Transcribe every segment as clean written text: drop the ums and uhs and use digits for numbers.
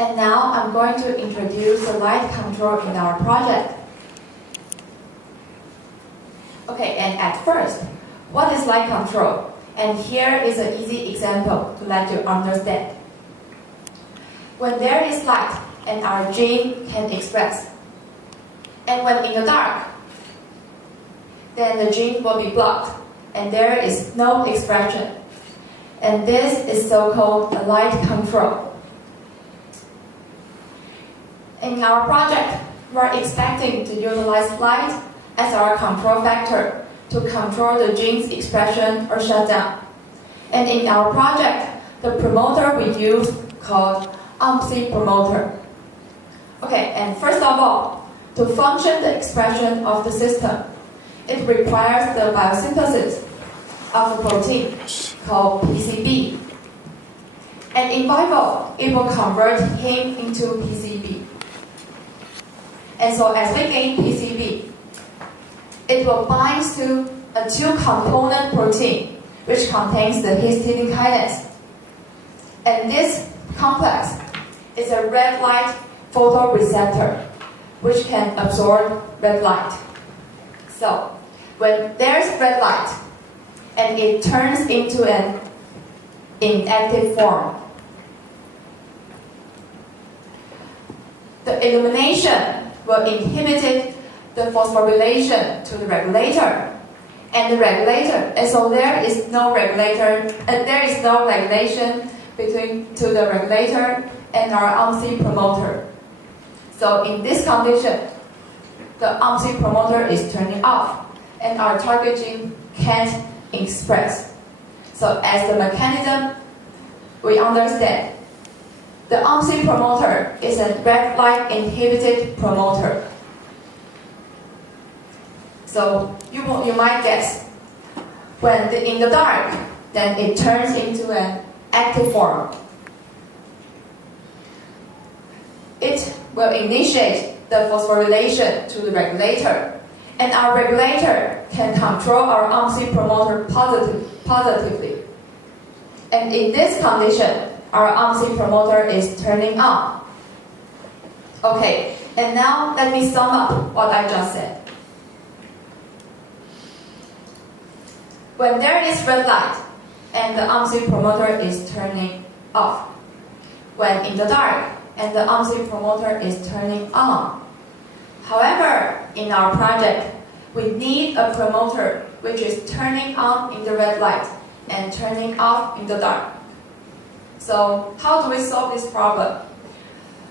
And now I'm going to introduce the light control in our project. Okay, and at first, what is light control? And here is an easy example to let you understand. When there is light and our gene can express, and when in the dark, then the gene will be blocked and there is no expression. And this is so-called a light control. In our project, we're expecting to utilize light as our control factor to control the gene's expression or shutdown. And in our project, the promoter we use called OMSI promoter. Okay, and first of all, to function the expression of the system, it requires the biosynthesis of a protein called PCB. And in vivo, it will convert heme into PCB. And so as we gain PCB, it will bind to a two-component protein which contains the histidine kinase. And this complex is a red light photoreceptor which can absorb red light. So when there's red light and it turns into an inactive form, the illumination will inhibit the phosphorylation to the regulator, and so there is no regulator, and there is no regulation to the regulator and our OMSI promoter. So in this condition, the OMSI promoter is turning off, and our target gene can't express. So as the mechanism, we understand the OMSI promoter is a red light inhibited promoter. So you might guess, when in the dark, then it turns into an active form. It will initiate the phosphorylation to the regulator, and our regulator can control our OMSI promoter positively. And in this condition, our OMSI promoter is turning on. Okay, and now let me sum up what I just said. When there is red light and the OMSI promoter is turning off. When in the dark and the OMSI promoter is turning on. However, in our project, we need a promoter which is turning on in the red light and turning off in the dark. So how do we solve this problem?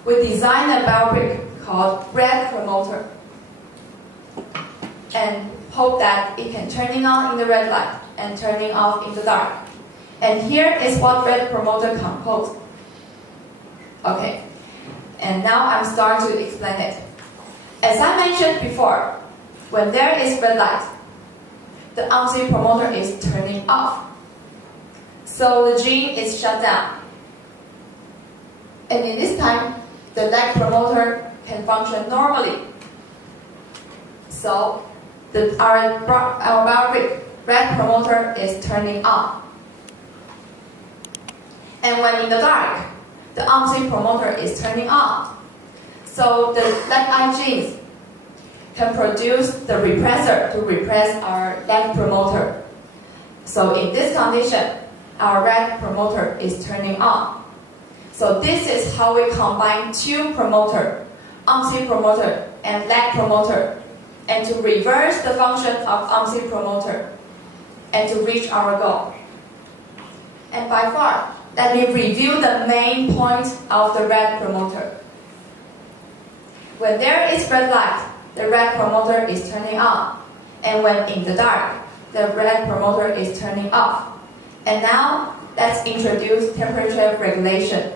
We design a biobrick called red promoter and hope that it can turning on in the red light and turning off in the dark. And here is what red promoter composed. Okay, and now I'm starting to explain it. As I mentioned before, when there is red light, the OMSI promoter is turning off. So the gene is shut down. And in this time, the red promoter can function normally. So our biobrick red promoter is turning on. And when in the dark, the OMSI promoter is turning on. So the red eye genes can produce the repressor to repress our red promoter. So in this condition, our red promoter is turning on. So this is how we combine two promoters, OMSI promoter and red promoter, and to reverse the function of OMSI promoter and to reach our goal. And by far, let me review the main point of the red promoter. When there is red light, the red promoter is turning on. And when in the dark, the red promoter is turning off. And now, let's introduce temperature regulation.